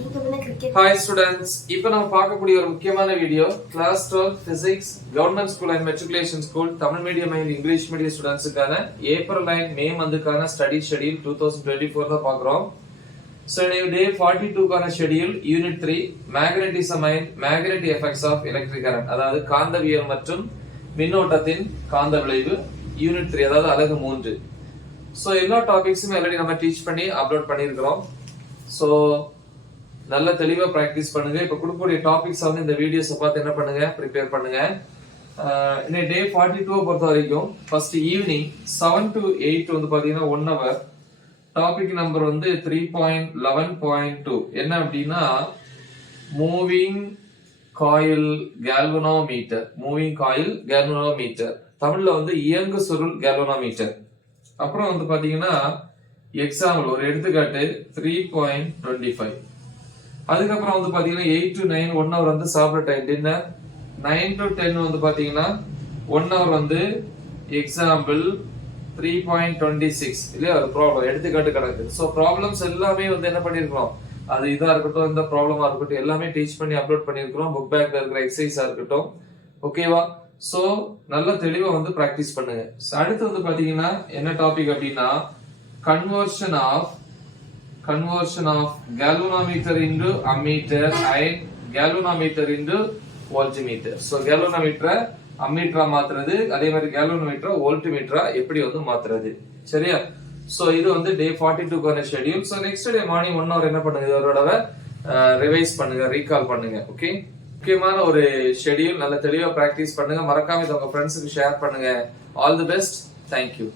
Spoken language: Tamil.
Hi students, இப்போ நம்ம பார்க்கக்கூடிய ஒரு முக்கியமான video class 12 physics government school and matriculation school Tamil medium and English medium ஸ்டூடண்ட்ஸ்க்கான ஏப்ரல் அண்ட் மே மந்த்க்கான ஸ்டடி ஷெட்யூல் 2024 தான் பார்க்குறோம். So டே 42 கான schedule unit 3 magnetism and magnetic effects of electric current, அதாவது காந்தவியல் மற்றும் மின்னோட்டத்தின் காந்த விளைவு யூனிட் 3, அதாவது அலகு 3. So எல்லா டாபிக்ஸுமே ஆல்ரெடி நம்ம டீச் பண்ணி அப்லோட் பண்ணியிருக்கிறோம். So நல்ல தெளிவா பிராக்டிஸ் பண்ணுங்க. இப்ப கொடுக்கக்கூடிய டாபிக்ஸ் வந்து இந்த வீடியோஸை பார்த்து என்ன பண்ணுங்க, ப்ரிப்பேர் பண்ணுங்க. இன்னைக்கு டே 42 பொறுத்த வரைக்கும் ஃபர்ஸ்ட் ஈவினிங் 7 to 8 வந்து பாத்தீங்கன்னா 1 hour. டாபிக் நம்பர் வந்து 3.11.2 என்ன அப்படின்னா moving coil galvanometer. Moving coil galvanometer, தமிழ்ல வந்து இயங்கு சுருள் கேல்வனோமீட்டர். அப்புறம் வந்து பாத்தீங்கன்னா எக்ஸாம்பிள் ஒரு எடுத்துக்காட்டு 3.25. அதுக்கப்புறம் வந்து பாத்தீங்கன்னா 8 to 9 1 hour வந்து சாப்பிட்ற டைம் டின்னர். 9 to 10 வந்து பாத்தீங்கன்னா 1 hour வந்து எக்ஸாம்பிள் 3.26 இல்லையா, ஒரு ப்ராப்ளம் எடுத்துக்காட்டு கணக்கு. ஸோ ப்ராப்ளம்ஸ் எல்லாமே வந்து என்ன பண்ணிருக்கிறோம், அது இதா இருக்கட்டும், இந்த ப்ராப்ளமா இருக்கட்டும், எல்லாமே டீச் பண்ணி அப்லோட் பண்ணிருக்கிறோம். புக் பேக்ல இருக்கிற எக்ஸசைஸா இருக்கட்டும், ஓகேவா? சோ நல்ல தெளிவா வந்து பிராக்டிஸ் பண்ணுங்க. அடுத்து வந்து பாத்தீங்கன்னா என்ன டாபிக் அப்படின்னா conversion of galvanometer into ammeter and galvanometer into voltmeter. So galvanometer ammeter மாத்துறது, அதே மாதிரி galvanometer voltmeter எப்படி வந்து மாத்துறது, சரியா? சோ இது வந்து டே 42 கான schedule. So next day morning 1 hour என்ன பண்ணுங்க, இதோட ரிவைஸ் பண்ணுங்க, ரீகால் பண்ணுங்க. ஓகே, முக்கியமான ஒரு ஷெட்யூல். நல்ல தெளிவா பிராக்டிஸ் பண்ணுங்க. மறக்காம இத உங்க ஃப்ரெண்ட்ஸ்க்கு ஷேர் பண்ணுங்க. All the best. Thank you.